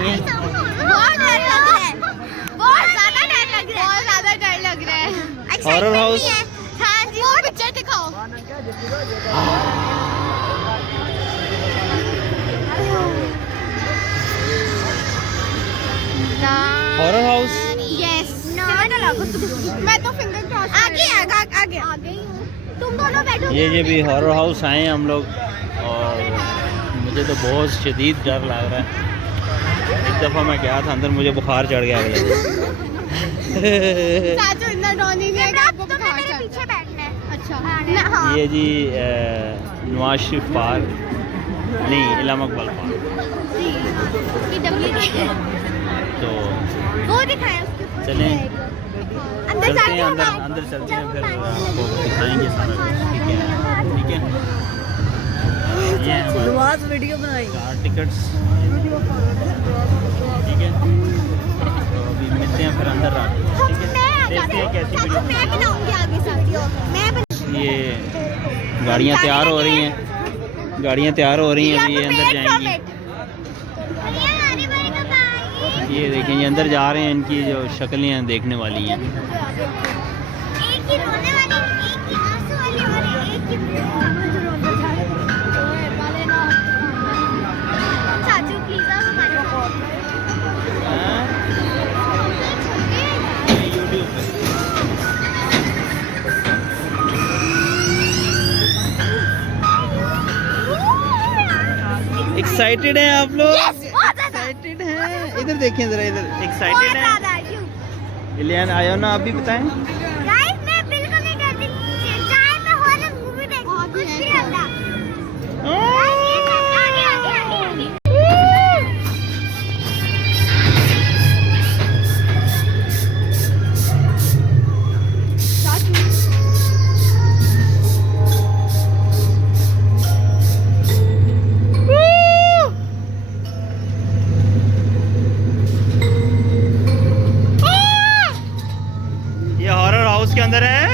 नहीं है। बहुत डर लग रहा है, बहुत ज्यादा डर लग रहा है, बहुत ज्यादा डर लग रहा है। Horror house. हाँ जी, वो पिक्चर दिखाओ। Horror house. यस। मैं तो फिंगर क्रॉस आगे आगे आगे तुम दोनों बैठो। ये भी हॉरर हाउस आए हैं हम लोग और मुझे तो बहुत शदीद डर लग रहा है। एक दफ़ा मैं गया था अंदर, मुझे बुखार चढ़ गया अगले दिन। चाचू इतना डॉनी नहीं है कि आपको बुखार मेरे पीछे बैठना है। अच्छा हाँ। ये जी नवाज शरीफ पार्क नहीं, इलाम इकबाल पार्क। तो वो दिखाएं उसके चलें, अंदर चलते जाके हैं अंदर चलते हैं, फिर आपको दिखाएंगे सारा कुछ। ठीक है, ठीक है। ये नवाज वीडियो बनाई कार टिकट्स, ठीक है। तो अभी मिलते हैं फिर अंदर रात को, ठीक है। देखते हैं कैसी वीडियो। मैं बनाऊंगी आगे से वीडियो। ये गाड़ियाँ तैयार हो रही हैं, गाड़ियाँ तैयार हो रही हैं, अभी ये अंदर जाएंगी। ये देखें, ये अंदर जा रहे हैं, इनकी जो शक्लें हैं देखने वाली हैं। एक ही रोने वाली, एक ही आंसू वाली और एक ही चाचू प्लीज आप हमारे यूट्यूब पे एक्साइटेड हैं आप लोग? एक्साइटेड हैं? इधर देखें जरा, इधर एक्साइटेड हैं? इलियान आयो ना, आप भी बताएं। गाइस मैं बिल्कुल नहीं डरती, चाहे मैं हॉरर मूवी देखूं कुछ भी डरता। आगे आगे आगे। के अंदर है।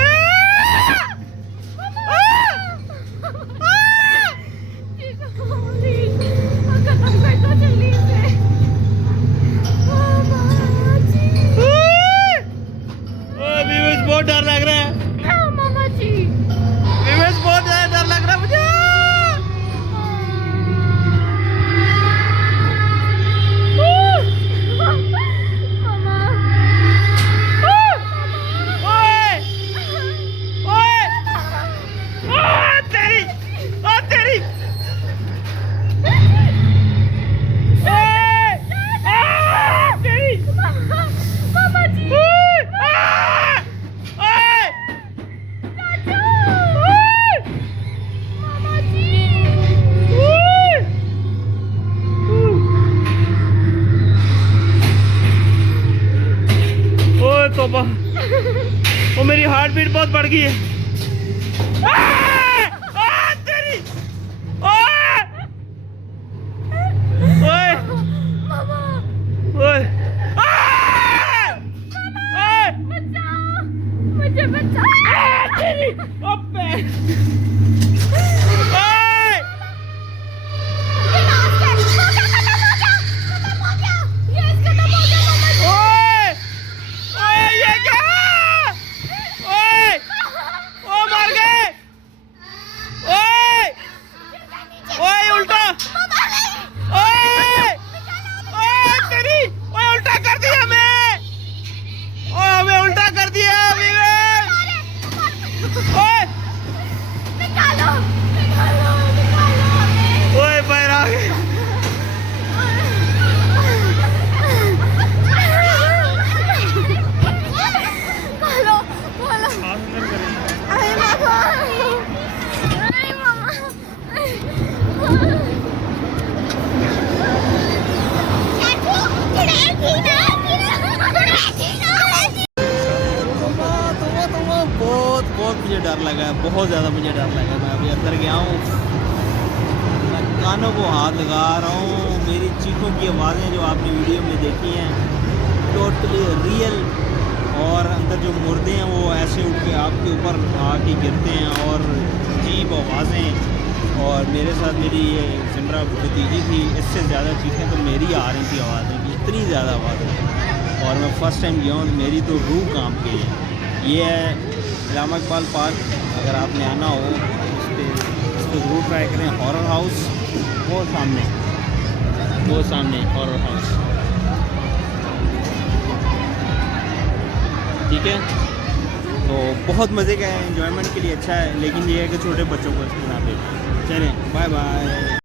बहुत डर लग रहा है मामा जी, बहुत डर लग रहा है मुझे। वो मेरी हार्ट बीट बहुत बढ़ गई है। तेरी मुझे बचा तेरी बहुत मुझे डर लगा है, बहुत ज़्यादा मुझे डर लगा है। मैं अभी अंदर गया हूँ, कानों को हाथ लगा रहा हूँ। मेरी चीखों की आवाज़ें जो आपने वीडियो में देखी हैं टोटली रियल, और अंदर जो मुर्दे हैं वो ऐसे उठ के आपके ऊपर आके गिरते हैं और अजीब आवाज़ें। और मेरे साथ मेरी ये सिमरा भतीजी थी, इससे ज़्यादा चीखें तो मेरी आ रही थी आवाज़ें इतनी ज़्यादा आवाज़ है। और मैं फ़र्स्ट टाइम गया हूँ, मेरी तो रूह कांप गई है। ये है इलामा इकबाल पार्क, अगर आपने आना हो इसको ज़रूर ट्राई करें। हॉरर हाउस वो सामने हॉरर हाउस, ठीक है। तो बहुत मज़े का है, एंजॉयमेंट के लिए अच्छा है, लेकिन ये है कि छोटे बच्चों को इसको ना भेजें। चलें, बाय बाय।